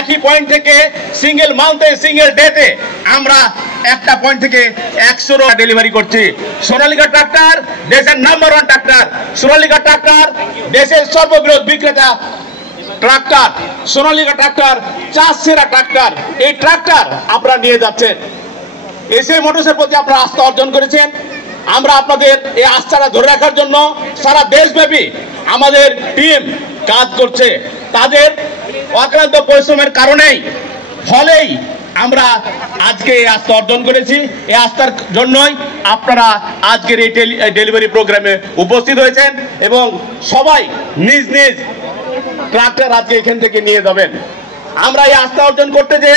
একই পয়েন্ট থেকে single মান্থে single ডেতে আমরা একটা পয়েন্ট থেকে 100 ডেলিভারি করছি। সোনালিকা ট্রাক্টর দেশের নাম্বার 1 ট্রাক্টর। সোনালিকা ট্রাক্টর দেশের সর্ববৃহৎ বিক্রেতা ট্রাক্টর। সোনালিকা ট্রাক্টর চাষ সেরা ট্রাক্টর। এই ট্রাক্টর আপনারা নিয়ে যাচ্ছেন। এসএ মোটরসের প্রতি আপনারা আস্থা অর্জন করেছেন। আমরা আপনাদের এই আস্থাটা ধরে রাখার জন্য সারা দেশব্যাপী আমাদের টিম কাজ করছে। তাদের অক্লান্ত পরিশ্রমের কারণেই ফলেই আমরা আজকে এই আস্থা অর্জন করেছি। এই আস্থার জন্যই আপনারা আজকের এই ডেলিভারি প্রোগ্রামে উপস্থিত হয়েছেন এবং সবাই নিজ নিজ ট্রাক্টর আজকে এখান থেকে নিয়ে যাবেন। আমরা এই আস্থা অর্জন করতে যে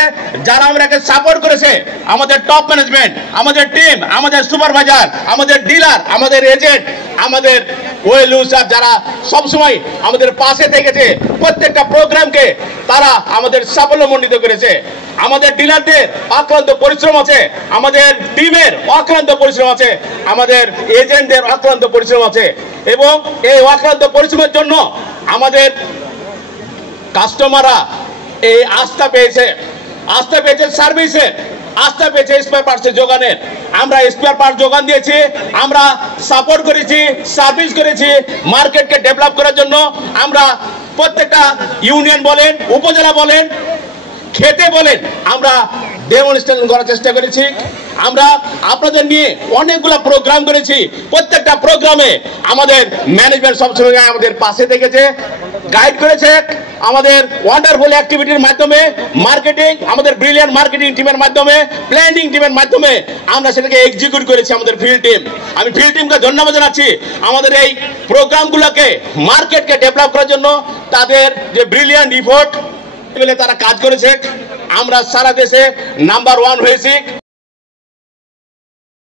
যারা আমাকে সাপোর্ট করেছে, আমাদের টপ ম্যানেজমেন্ট, আমাদের টিম, আমাদের সুপারভাইজার, আমাদের ডিলার, আমাদের এজেন্ট, আমাদের ওয়েলুসার যারা সবসময় আমাদের পাশে থেকেছে, প্রত্যেকটা প্রোগ্রামকে তারা আমাদের সাফল্যমণ্ডিত করেছে। আমাদের ডিলারদের অক্লান্ত পরিশ্রম আছে, আমাদের টিমের অক্লান্ত পরিশ্রম আছে, আমাদের এজেন্টদের অক্লান্ত পরিশ্রম আছে এবং এই অক্লান্ত পরিশ্রমের জন্য আমাদের কাস্টমাররা এই আস্থা পেয়েছে সার্ভিসে, আস্থা পেয়েছে স্পেয়ার পার্টসের যোগানের। আমরা স্পেয়ার পার্টস যোগান দিয়েছি, আমরা সাপোর্ট করেছি, সার্ভিস করেছি। মার্কেটকে ডেভেলপ করার জন্য আমরা প্রত্যেকটা ইউনিয়ন বলেন, উপজেলা বলেন, খেতে বলেন, আমরা ডেমনস্ট্রেশন করার চেষ্টা করেছি। আমরা আপনাদের নিয়ে অনেকগুলো প্রোগ্রাম করেছি। প্রত্যেকটা প্রোগ্রামে আমাদের ম্যানেজমেন্ট সবসময় আমাদের পাশে থেকেছে, গাইড করেছে। আমাদের ওয়ান্ডারফুল অ্যাক্টিভিটির মাধ্যমে, মার্কেটিং, আমাদের ব্রিলিয়ান্ট মার্কেটিং টিমের মাধ্যমে, প্ল্যানিং টিমের মাধ্যমে আমরা সেটাকে এক্সিকিউট করেছি। আমাদের ফিল্ড টিম, আমি ফিল্ড টিমকে ধন্যবাদ জানাচ্ছি। আমাদের এই প্রোগ্রামগুলোকে মার্কেটকে ডেভেলপ করার জন্য তাদের যে ব্রিলিয়ান্ট ইফোর্ট তারা কাজ করেছে। আমরা সারা দেশে নাম্বার 1 হয়েছি।